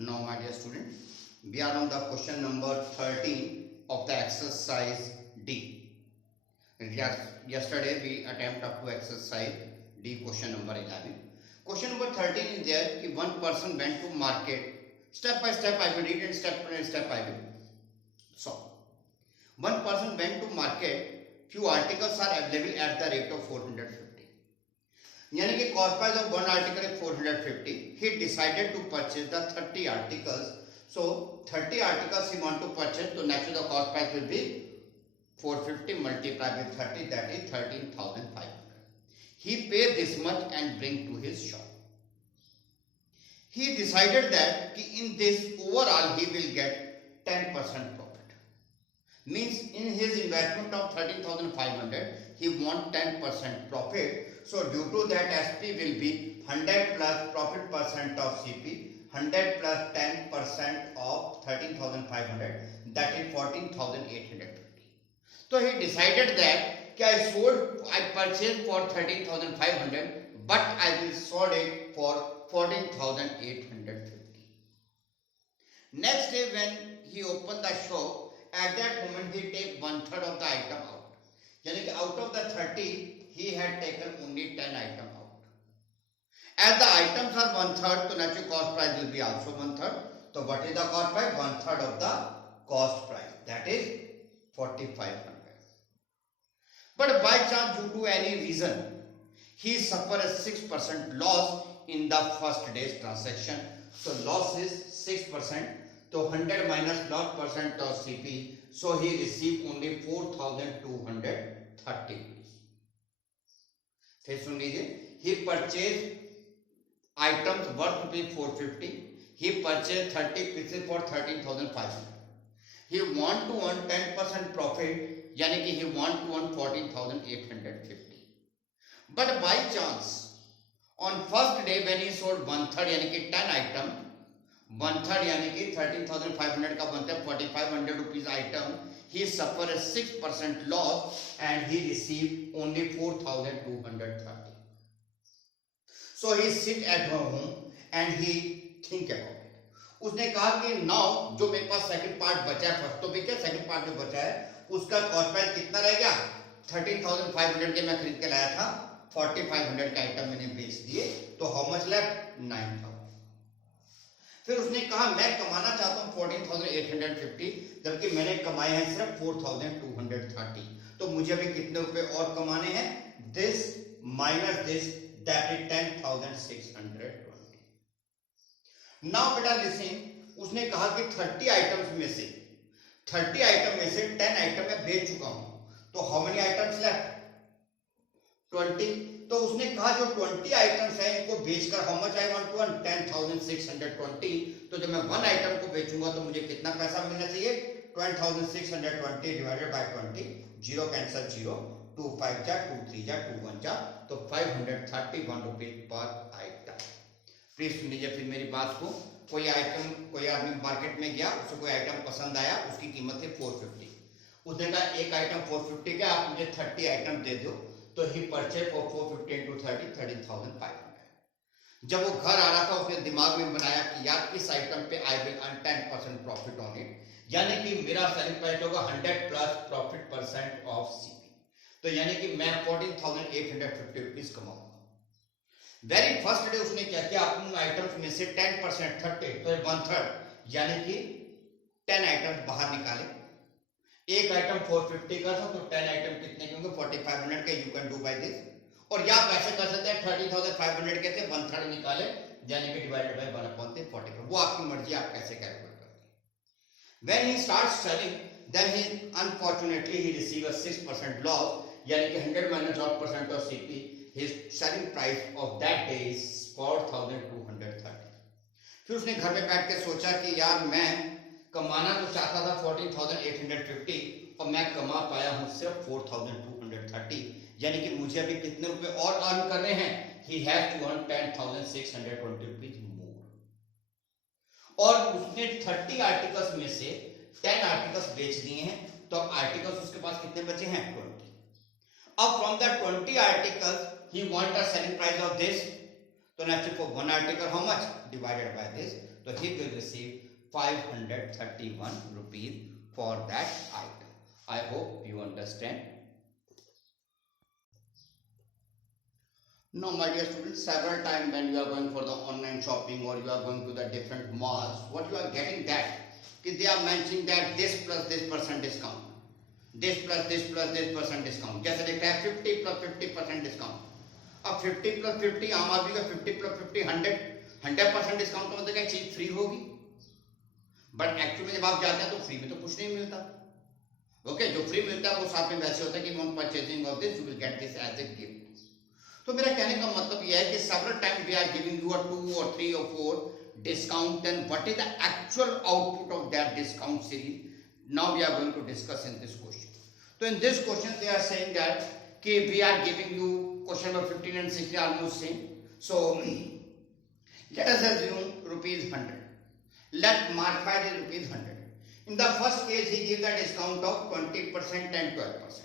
Now, my dear student, we are on the question number 13 of the exercise D. Yesterday we attempt up to exercise D, question number 11. Question number 13 is there कि one person went to market. Step by step I will read and step by step I will solve. One person went to market. Few articles are available at the rate of 450. यानी कि cost price of one article is 450. He decided to purchase the 30 articles. So 30 articles he want to purchase. So naturally the cost price will be 450 multiplied with 30, that is 13,500. He paid this much and bring to his shop. He decided that in this overall he will get 10% profit. Means in his investment of 13,500 he want 10% profit. So due to that SP will be 100 plus profit percent of CP, 100 plus 10% of 13,500, that is 14,850. So he decided that I purchased for 13,500 but I will sold it for 14,850. Next day when he opened the shop, at that moment he take 1/3 of the item out. यानी कि out of the 30 he had taken only 10 items out. As the items are 1/3, so naturally cost price will be also 1/3. So what is the cost price? 1/3 of the cost price, that is 4,500. But by chance, due to any reason, he suffered a 6% loss in the first day's transaction. So loss is 6%. So 100 minus lot percent of CP. So he received only 4,230. फिर सुन लीजिए, he purchased items worth rupees 450. He purchased 30 pieces for 13,500. He want to earn 10% profit, यानी कि he want to earn 14,850. But by chance, on first day when he sold 1/3 यानी कि 10 item, 1/3 यानी कि 13,500 का 1/3 4,500 rupees item, he suffered a 6% loss and he received only 4,230. So he sit at home and he think about it. उसने कहा कि now जो मेरे पास सेकंड पार्ट बचा है, फर्स्ट तो भी क्या सेकंड पार्ट जो बचा है उसका कॉस्ट प्राइस कितना रह गया? 13,500 के मैं खरीद के लाया था, 4,500 का आइटम मैंने बेच दिए, तो हाउ मच लेफ्ट? 9,000. फिर उसने कहा मैं कमाना चाहता हूं 14,850, जबकि मैंने कमाए हैं सिर्फ 4,230. तो मुझे अभी कितने रुपए और कमाने हैं? This minus this, that is 10,620. Now बेटा लिसन, उसने कहा कि 30 आइटम्स में से 10 आइटम मैं बेच चुका हूं, तो हाउ मेनी आइटम्स लेफ्ट? 20. तो उसने कहा जो 20 आइटम्स हैं इनको बेचकर how much I want to earn? 10,620. तो जब मैं वन आइटम को बेचूंगा तो मुझे कितना पैसा मिलना चाहिए? 10,620 डिवाइडेड बाय 20. 0 कैंसिल 0, 2 5 जा, 2 3 जा, 2 1 जा, तो 531 रुपए पर आइटम. प्लीज सुन लीजिए फिर मेरी बात को. कोई आदमी मार्केट में गया, उसे कोई आइटम पसंद आया, उसकी कीमत है 450. उसने कहा एक आइटम 450 का, आप मुझे 30 आइटम दे दो. तो ही परचेज फॉर 450 into 30, 13,500. जब वो घर आ रहा था उसने दिमाग में बनाया कि यार इस आइटम पे I will earn 10% profit on it, यानी कि मेरा सेलिंग प्राइस होगा 100 plus profit percent of CP. तो यानी कि मैं 14,850 रुपीज कमाऊंगा. वेरी फर्स्ट डे उसने क्या किया, अपने आइटम्स में से 10% 30, तो 1/3 यानी कि 10 आइटम्स बाहर निकाले. एक आइटम 450 का था, तो 10 आइटम कितने के होंगे? 4,500 के. You can do by this. और या आप ऐसे कर सकते हैं 30,500 के थे 1/3 निकाले, यानी कि डिवाइडेड बाय 1/45. वो आपकी मर्जी, आप कैसे कैलकुलेट करते हैं. When he start selling, then he unfortunately he receive a 6% loss, यानी कि 100 minus 8% of CP. His selling price of that day is 4,230. फिर उसने घर में बैठ के सोचा कि यार मैं कमाना तो चाहता था 14,850 और मैं कमा पाया हूं सिर्फ 4,230, यानी कि मुझे अभी कितने रुपए और अर्न करने हैं? He has to earn 10,620 rupees more. और उसने 30 आर्टिकल्स में से 10 आर्टिकल्स बेच दिए हैं, तो अब आर्टिकल्स उसके पास कितने बचे हैं? 20. अब from the 20 articles he want a selling price of this, So naturally for one article how much divided by this, so he will receive 531 rupees for that item. I hope you understand. Now my dear students, several times when you are going for the online shopping or you are going to the different malls, what you are getting that they are mentioning that this plus this percent discount, this plus this plus this percent discount. जैसे देखते हैं 50 plus 50% discount. अब 50 plus 50 आम आदमी का 50 plus 50 100% discount तो मतलब क्या चीज फ्री होगी, बट एक्चुअली जब आप जाते हैं तो फ्री में तो कुछ नहीं मिलता. ओके, जो फ्री मिलता है वो साथ में वैसे होता है कि on purchasing of this you will get this as a gift. तो मेरा कहने का मतलब यह है कि several times we are giving you a 2 or 3 or 4 discount, then what is the actual output of that discount series? Now we are going to discuss in this question. So in this question they are saying that कि we are giving you question number 15 and 16 almost same. So let us assume rupees 100. Let mark price is rupees 100. In the first case he gives the discount of 20% and 12%.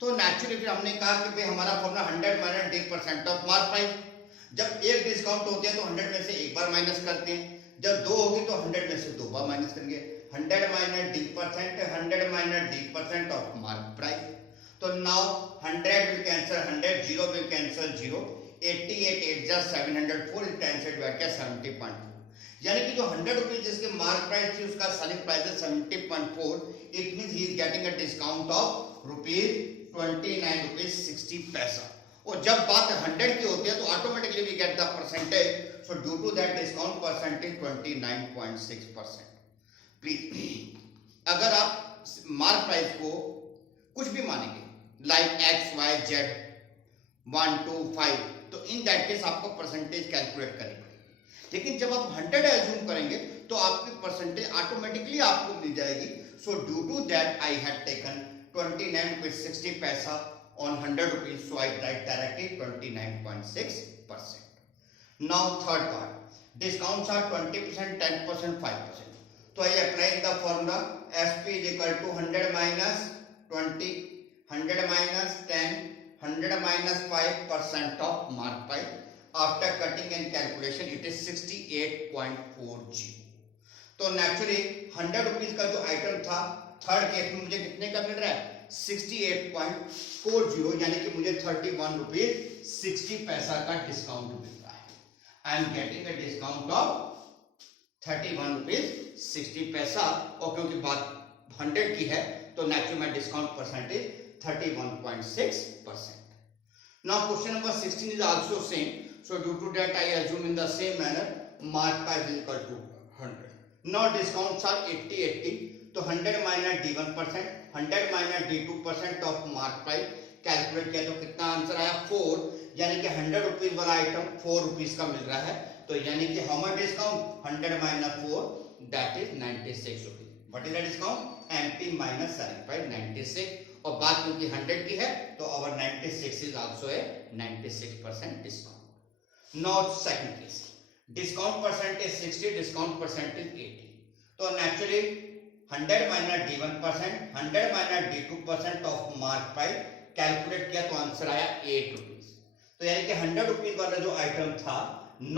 तो naturally फिर हमने कहा कि भाई हमारा formula 100 minus D percent off mark price. जब एक discount होते हैं तो 100 में से एक बार माइनस करते हैं, जब दो होगी तो 100 में से दो बार माइनस करेंगे. 100 minus D percent, 100 minus D percent off mark price. तो now 100 will cancel 100, 0 will cancel 0, 88 8 just 704 it cancel बैठ गया 70.4. यानी कि जो 100 रुपीज जिसके मार्क प्राइस थी उसका सेलिंग प्राइस है 70.4. It means he is getting a discount of rupees 29 rupees 60 पैसा. और जब बात 100 की होती है तो automatically we get the percentage. So due to that discount percentage 29.6%. Please अगर आप मार्क प्राइस को कुछ भी मानेंगे लाइक एक्स वाई जेड 1 2 5, तो इन दैट केस आपको परसेंटेज कैलकुलेट करेंगे. लेकिन जब आप 100 एज्यूम करेंगे तो आपकी परसेंटेज ऑटोमेटिकली आपको मिल जाएगी. So due to that I had taken 29 rupees 60 paisa on 100 rupees, so I write directly 29.6%. Now third part, discounts are 20%, 10%, 5%. So I apply the formula SP is equal to 100 minus 20, 100 minus 10, 100 minus 5% of mark price. After cutting and calculation, it is 68.40. तो naturally 100 rupees का जो item था third case में मुझे कितने का मिल रहा है 68.40, यानी कि मुझे 31 रुपीज 60 पैसा का डिस्काउंट मिल रहा है. आई am getting a discount of 31 rupees 60 पैसा. और क्योंकि बात 100 की है तो नेचुरली मैं discount percentage 31.6%. Now question number 16 is also same. So due to that I assume in the same manner mark price is equal to 100. Now discounts are 80 तो 100 minus D 1%, 100 minus D 2% of mark price calculate किया तो कितना answer आया 4. यानी कि 100 rupees वाला item 4 rupees का मिल रहा है. तो यानी कि how much discount 100 minus 4 that is 96 rupees. What is the discount MP minus selling price 96. और बात क्योंकि 100 की है तो अवर 96 is also a 96% discount. Now second case, discount percentage 60, discount percentage 80. तो naturally 100 minus D 1%, 100 minus D 2% of mark price calculate किया तो answer आया 8 रुपीज. तो यानी कि 100 रुपीज वाला जो आइटम था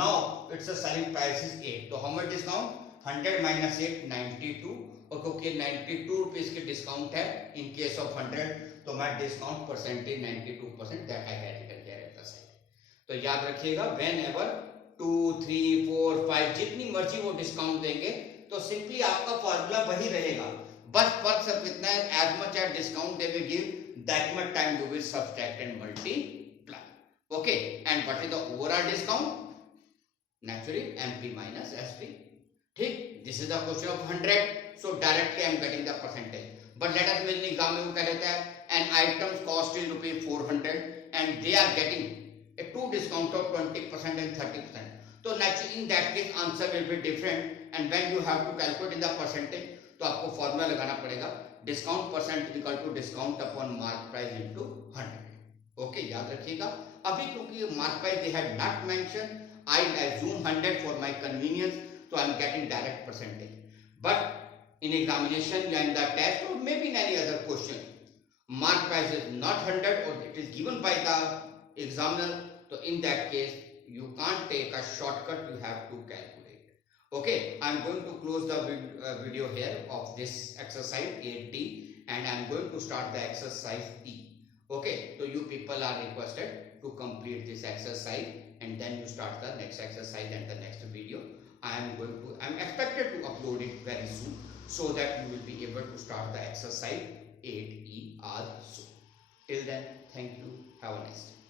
now it's a selling price is 8. तो हाउ मच डिस्काउंट 100 माइनस 8 92. और क्योंकि 92 रुपीज के डिस्काउंट है इन केस ऑफ 100 तो मैं discount percentage 92% that I had written here at the side. तो याद रखिएगा व्हेन एवर 2 3 4 5 जितनी मर्जी वो डिस्काउंट देंगे तो सिंपली आपका फॉर्मूला वही रहेगा. बस फर्क सिर्फ इतना है as much as discount they will give that much time you will subtract and multiply. Okay, and what is the overall discount naturally MP minus SP. ठीक, this is the question of 100. So directly I am getting the percentage. But let us imagine exam में वो कह देता है an items cost is rupees 400 and they are getting a 2 discount of 20% and 30%. तो naturally in that case answer will be different, and when you have to calculate in the percentage तो आपको formula लगाना पड़ेगा discount percent equal to discount upon mark price into 100. Okay, याद रखिएगा. अभी क्योंकि mark price they had not mention, I assume 100 for my convenience, so I am getting direct percentage. But in examination या in the test or maybe in any other question, mark price is not 100 or it is given by the examiner. So in that case you can't take a shortcut, you have to calculate. Okay, I'm going to close the video here of this exercise 8D, and I'm going to start the exercise E. Okay, so you people are requested to complete this exercise, and then you start the next exercise and the next video. I'm expected to upload it very soon, so that you will be able to start the exercise 8E also. Till then, thank you. Have a nice day.